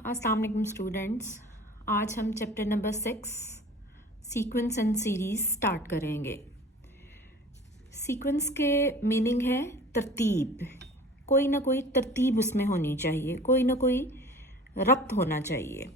अस्सलाम वालेकुम स्टूडेंट्स। आज हम chapter number 6 sequence and series start करेंगे। सीक्वेंस के मीनिंग है तरतीब, कोई ना कोई तरतीब उसमें होनी चाहिए, कोई ना कोई रब्त होना चाहिए।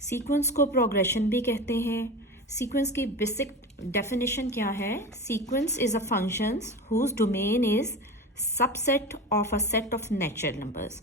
सीक्वेंस को प्रोग्रेशन भी कहते हैं। सीक्वेंस की बेसिक डेफिनेशन क्या है? Sequence is a function whose domain is subset of a set of natural numbers.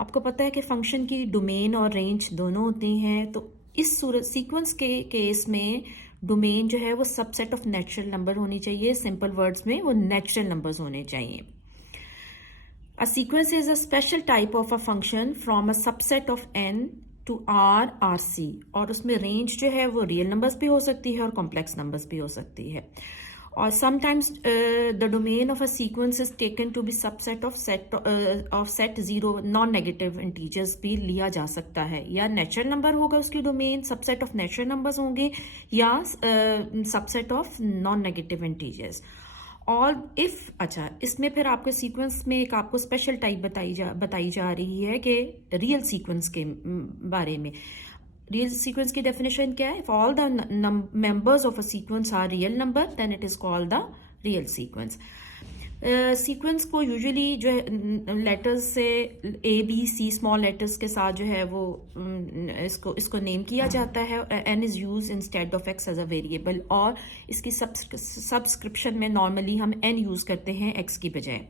आपको पता है कि फंक्शन की डोमेन और रेंज दोनों होती हैं, तो इस सूरत सीक्वेंस के केस में डोमेन जो है वो सबसेट ऑफ नेचुरल नंबर होनी चाहिए। सिंपल वर्ड्स में वो नेचुरल नंबर्स होने चाहिए। A sequence is a special type of a function from a subset of N to R C, और उसमें रेंज जो है वो रियल नंबर्स भी हो सकती है और कॉम्प्लेक्स नंबर्स भी हो सकती है। और sometimes the domain of a sequence is taken to be subset of set zero non negative integers भी लिया जा सकता है, या नेचुरल नंबर होगा उसकी domain, subset of natural numbers होंगे, या subset of non negative integers. और अच्छा, इसमें फिर आपके सीक्वेंस में एक आपको स्पेशल टाइप बताई जा रही है कि रियल सीक्वेंस के बारे में। रियल सीक्वेंस की डेफिनेशन क्या है? If all the members of a sequence are real number then it is called the real sequence. Sequence को यूजुअली जो है लेटर्स से ABC स्मॉल लेटर्स के साथ जो है वो इसको नेम किया जाता है। N is use instead of X as a variable, और इसकी सब्सक्रिप्शन में नॉर्मली हम N यूज करते हैं X की बजाय।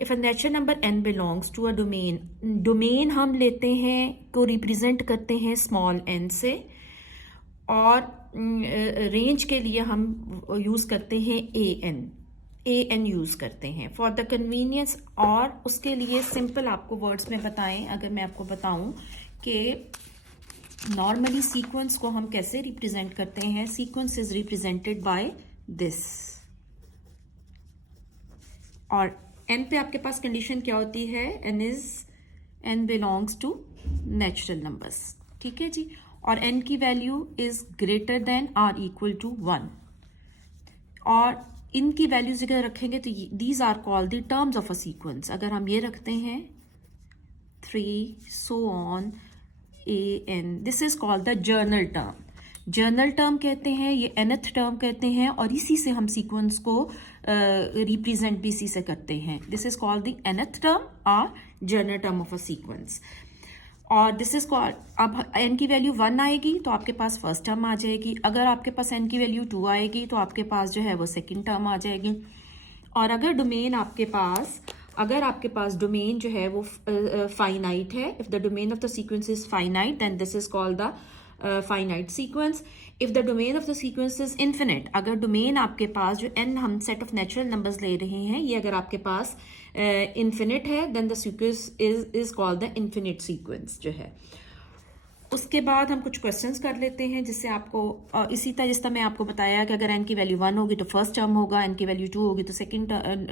If a natural number N belongs to a domain, domain हम लेते हैं को रिप्रेजेंट करते हैं स्मॉल n से, और रेंज के लिए हम यूज करते हैं AN यूज करते हैं फॉर द कन्वीनियंस। और उसके लिए सिंपल आपको वर्ड्स में बताएं, अगर मैं आपको बताऊं कि नॉर्मली सीक्वेंस को हम कैसे रिप्रेजेंट करते हैं। Sequence is represented by this, और n पे आपके पास कंडीशन क्या होती है? n belongs to natural numbers, ठीक है जी। और n की value is greater than or equal to 1, और इनकी वैल्यूज अगर रखेंगे तो these are called the terms of a sequence. अगर हम ये रखते हैं 3 so on AN, this is called the general term. General term कहते हैं, ये nth टर्म कहते हैं, और इसी से हम सीक्वेंस को रिप्रेजेंट भी इसी से करते हैं। This is called the nth term और general term of a sequence. और दिस इज कॉल्ड, अब n की वैल्यू 1 आएगी तो आपके पास फर्स्ट टर्म आ जाएगी। अगर आपके पास n की वैल्यू 2 आएगी तो आपके पास जो है वो सेकंड टर्म आ जाएगी। और अगर आपके पास डोमेन जो है वो फाइनाइट है, if the domain of the sequence is finite then this is called the finite sequence. If the domain of the sequence is infinite, अगर डोमेन आपके पास जो n हम सेट ऑफ नेचुरल नंबर्स ले रहे हैं ये अगर आपके पास इन्फिनिट है then the sequence is called the infinite sequence जो है। उसके बाद हम कुछ क्वेश्चंस कर लेते हैं जिससे आपको इसी तरह जिस तरह मैं आपको बताया कि अगर n की वैल्यू 1 होगी तो फर्स्ट टर्म होगा, n की वैल्यू 2 होगी तो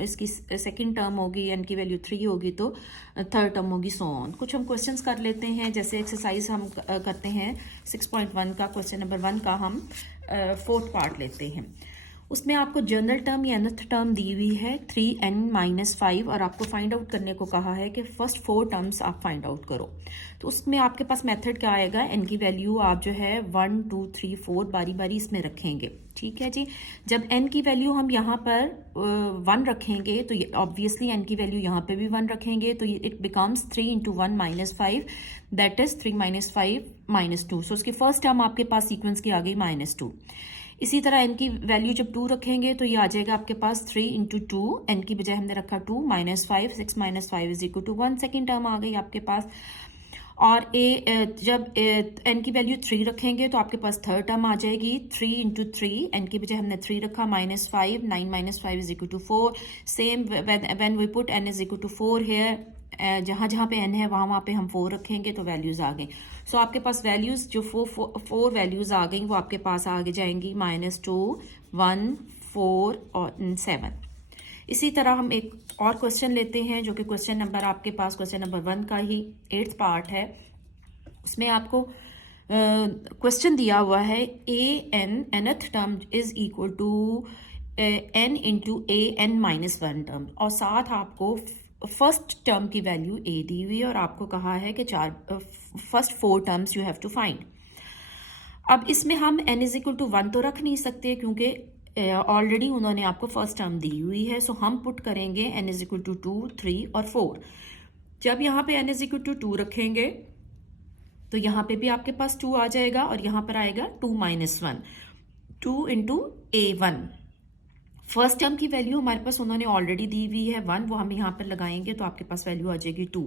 इसकी सेकंड टर्म होगी, n की वैल्यू 3 होगी तो थर्ड टर्म होगी, सो ऑन। कुछ हम क्वेश्चंस कर लेते हैं, जैसे एक्सरसाइज हम करते हैं 6.1 का, क्वेश्चन नंबर 1 का हम फोर्थ पार्ट लेते हैं। उसमें आपको जनरल टर्म या nth टर्म दी हुई है 3n-5, और आपको फाइंड आउट करने को कहा है कि फर्स्ट 4 टर्म्स आप फाइंड आउट करो। तो उसमें आपके पास मेथड क्या आएगा? n की वैल्यू आप जो है 1 2 3 4 बारी बारी इसमें रखेंगे, ठीक है जी। जब n की वैल्यू हम यहाँ पर 1 रखेंगे तो ऑब्वियसली n की वैल्यू यहाँ पे भी 1 रखेंगे, तो इट बिकम्स 3 × 1 - 5, दैट इज 3 - 5 - 2। सो उसकी फर्स्ट टर्म आपके पास सीक्वेंस की आ गई -2। इसी तरह n की वैल्यू जब 2 रखेंगे तो ये आ जाएगा आपके पास 3 × 2, n की बजाय हमने रखा 2 -5, 6 - 5 is equal to 1, second term आ गई आपके पास। और जब n की वैल्यू 3 रखेंगे तो आपके पास थर्ड टर्म आ जाएगी 3 × 3, n की बजाय हमने 3 रखा, -5, 9 - 5 is equal to 4। Same when we put n is equal to 4 here, जहाँ जहाँ पे n है वहाँ पे हम 4 रखेंगे तो वैल्यूज आ गई। सो आपके पास वैल्यूज जो 4 वैल्यूज आ गई वो आपके पास आगे जाएंगी -2, 1, 4 और 7। इसी तरह हम एक और क्वेश्चन लेते हैं जो कि क्वेश्चन नंबर आपके पास क्वेश्चन नंबर 1 का ही 8th पार्ट है। उसमें आपको क्वेश्चन दिया हुआ है nth term is equal to n × AN - 1 term, और साथ आपको फर्स्ट टर्म की वैल्यू ए दी हुई है और आपको कहा है कि first 4 terms you have to find. अब इसमें हम n इज इक्वल टू 1 तो रख नहीं सकते क्योंकि ऑलरेडी उन्होंने आपको फर्स्ट टर्म दी हुई है। सो हम पुट करेंगे n इज इक्वल टू 2, 3 और 4। जब यहाँ पे n इज इक्वल टू 2 रखेंगे तो यहाँ पे भी आपके पास 2 आ जाएगा और यहाँ पर आएगा 2 - 1, 2 इंटू A1। फर्स्ट टर्म की वैल्यू हमारे पास उन्होंने ऑलरेडी दी हुई है 1, वो हम यहाँ पर लगाएंगे तो आपके पास वैल्यू आ जाएगी 2।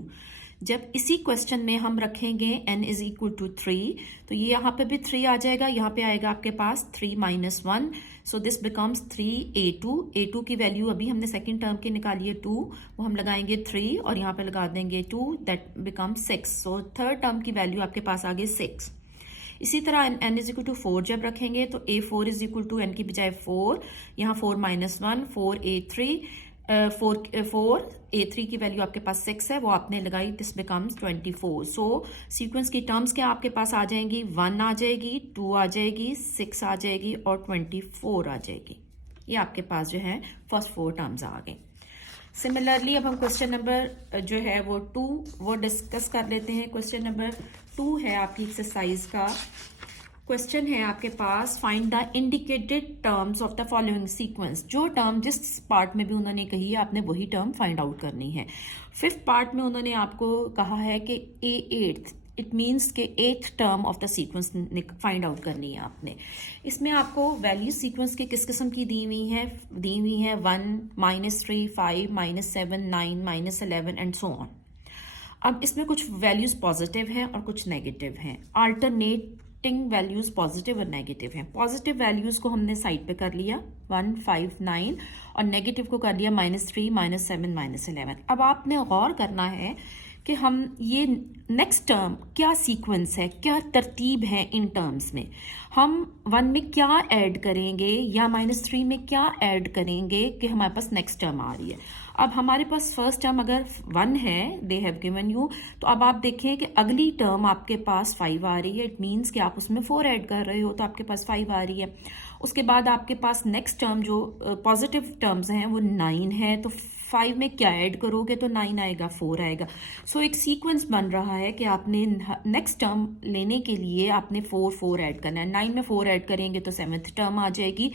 जब इसी क्वेश्चन में हम रखेंगे n इज इक्वल टू 3 तो ये यहाँ पे भी 3 आ जाएगा, यहाँ पे आएगा आपके पास 3 - 1, so this becomes 3A2। A2 की वैल्यू अभी हमने सेकेंड टर्म की निकाली है 2, वो हम लगाएंगे 3 और यहाँ पे लगा देंगे 2, that becomes 6। So third term की वैल्यू आपके पास आ गई 6। इसी तरह n इज इक्वल टू 4 जब रखेंगे तो A4 is equal to n की बजाय 4, यहाँ 4 - 1, 4A3, 4A3 की वैल्यू आपके पास 6 है, वो आपने लगाई, दिस बिकम्स 24। सो सीक्वेंस की टर्म्स क्या आपके पास आ जाएंगी, 1 आ जाएगी, 2 आ जाएगी, 6 आ जाएगी और 24 आ जाएगी। ये आपके पास जो है फर्स्ट 4 टर्म्स आ गए। सिमिलरली अब हम क्वेश्चन नंबर जो है वो 2 वो डिस्कस कर लेते हैं। क्वेश्चन नंबर 2 है आपकी एक्सरसाइज का। क्वेश्चन है आपके पास, find the indicated terms of the following sequence. जो टर्म जिस पार्ट में भी उन्होंने कही है आपने वही टर्म फाइंड आउट करनी है। फिफ्थ पार्ट में उन्होंने आपको कहा है कि A8, इट मीन्स के 8th term of the sequence find out करनी है आपने। इसमें आपको वैल्यू सीक्वेंस के किस किस्म की दी हुई है 1, -3, 5, -7, 9, -11 एंड सो ऑन। अब इसमें कुछ वैल्यूज पॉजिटिव हैं और कुछ नेगेटिव हैं। अल्टरनेटिंग वैल्यूज पॉजिटिव और नेगेटिव हैं। पॉजिटिव वैल्यूज को हमने साइड पे कर लिया 1, 5, 9 और नेगेटिव को कर लिया -3, -7, -11। अब आपने गौर करना है कि हम ये नेक्स्ट टर्म क्या सीक्वेंस है, क्या तरतीब है इन टर्म्स में, हम 1 में क्या ऐड करेंगे या -3 में क्या ऐड करेंगे कि हमारे पास नेक्स्ट टर्म आ रही है। अब हमारे पास फर्स्ट टर्म अगर 1 है, दे हैव गिवन यू, तो अब आप देखें कि अगली टर्म आपके पास 5 आ रही है। इट मीन्स कि आप उसमें 4 ऐड कर रहे हो तो आपके पास 5 आ रही है। उसके बाद आपके पास नेक्स्ट टर्म जो पॉजिटिव टर्म्स हैं वो 9 है, तो 5 में क्या ऐड करोगे तो 9 आएगा, 4 आएगा। सो एक सीक्वेंस बन रहा है कि आपने नेक्स्ट टर्म लेने के लिए आपने 4 ऐड करना है। 9 में 4 ऐड करेंगे तो 7th टर्म आ जाएगी।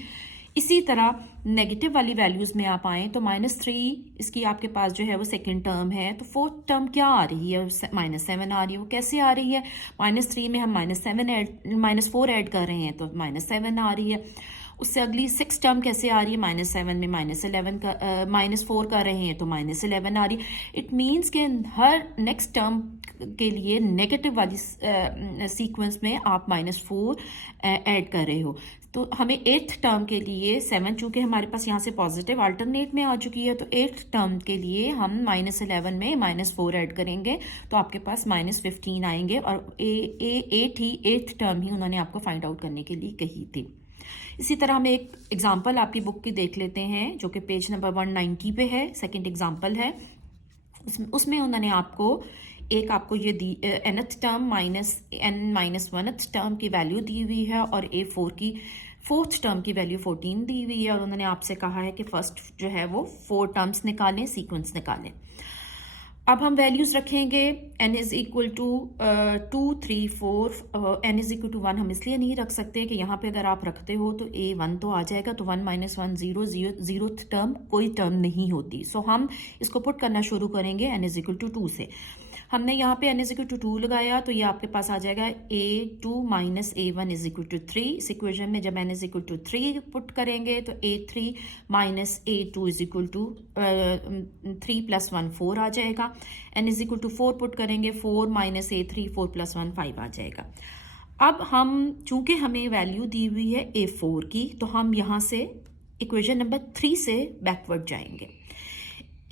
इसी तरह नेगेटिव वाली वैल्यूज में आप आए तो -3 इसकी आपके पास जो है वो सेकंड टर्म है, तो फोर्थ टर्म क्या आ रही है, -7 आ रही है। वो कैसे आ रही है, -3 में हम -4 ऐड कर रहे हैं तो -7 आ रही है। उससे अगली 6 टर्म कैसे आ रही है, -7 में -4 कर रहे हैं तो -11 आ रही है। इट मीन्स के हर नेक्स्ट टर्म के लिए नेगेटिव वाली सीक्वेंस में आप -4 ऐड कर रहे हो। तो हमें 8th टर्म के लिए 7, चूंकि हमारे पास यहाँ से पॉजिटिव अल्टरनेट में आ चुकी है, तो 8th टर्म के लिए हम -11 में -4 ऐड करेंगे तो आपके पास -15 आएंगे। और 8th टर्म ही उन्होंने आपको फाइंड आउट करने के लिए कही थी। इसी तरह हम एक एग्जाम्पल आपकी बुक की देख लेते हैं जो कि पेज नंबर 190 पे है। सेकेंड एग्जाम्पल है, उसमें उन्होंने आपको ये दी nth टर्म -1th टर्म की वैल्यू दी हुई है और A4 की 4th टर्म की वैल्यू 14 दी हुई है और उन्होंने आपसे कहा है कि फर्स्ट जो है वो 4 टर्म्स निकालें, सीक्वेंस निकालें। अब हम वैल्यूज रखेंगे n is equal to 2, 3, 4, n is equal to 1 हम इसलिए नहीं रख सकते कि यहाँ पे अगर आप रखते हो तो A1 तो आ जाएगा, तो 1 - 1 0, 0th टर्म कोई टर्म नहीं होती। सो हम इसको पुट करना शुरू करेंगे n इज इक्वल टू 2 से। हमने यहाँ पे n इज इक्वल टू 2 लगाया तो ये आपके पास आ जाएगा A2 - A1 is equal to 3। इस इक्वेशन में जब n is equal to 3 put करेंगे तो A3 - A2 is equal to 3 + 1 4 आ जाएगा। n is equal to 4 put करेंगे, 4 - A3 4 + 1 5 आ जाएगा। अब हम चूंकि हमें वैल्यू दी हुई है A4 की, तो हम यहाँ से इक्वेशन नंबर 3 से बैकवर्ड जाएंगे।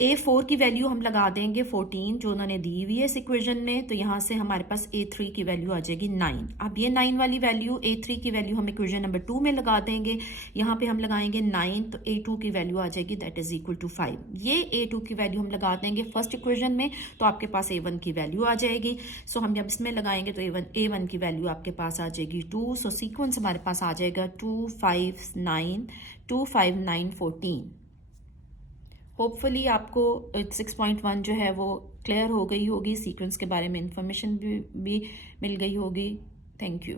A4 की वैल्यू हम लगा देंगे 14 जो उन्होंने दी हुई है इस इक्वेशन में, तो यहाँ से हमारे पास A3 की वैल्यू आ जाएगी 9। अब ये 9 वाली वैल्यू A3 की वैल्यू हम इक्वेशन नंबर 2 में लगा देंगे। यहाँ पे हम लगाएंगे 9 तो A2 की वैल्यू आ जाएगी दैट इज इक्वल टू 5। ये A2 की वैल्यू हम लगा देंगे फर्स्ट इक्वेशन में तो आपके पास A1 की वैल्यू आ जाएगी। सो हम जब इसमें लगाएंगे तो A1 की वैल्यू आपके पास आ जाएगी 2। सो सीक्वेंस हमारे पास आ जाएगा 2, 5, 9, 2, 5, 9, 14। होपफुली आपको 6.1 जो है वो क्लियर हो गई होगी, सीक्वेंस के बारे में इंफॉर्मेशन भी मिल गई होगी। Thank you.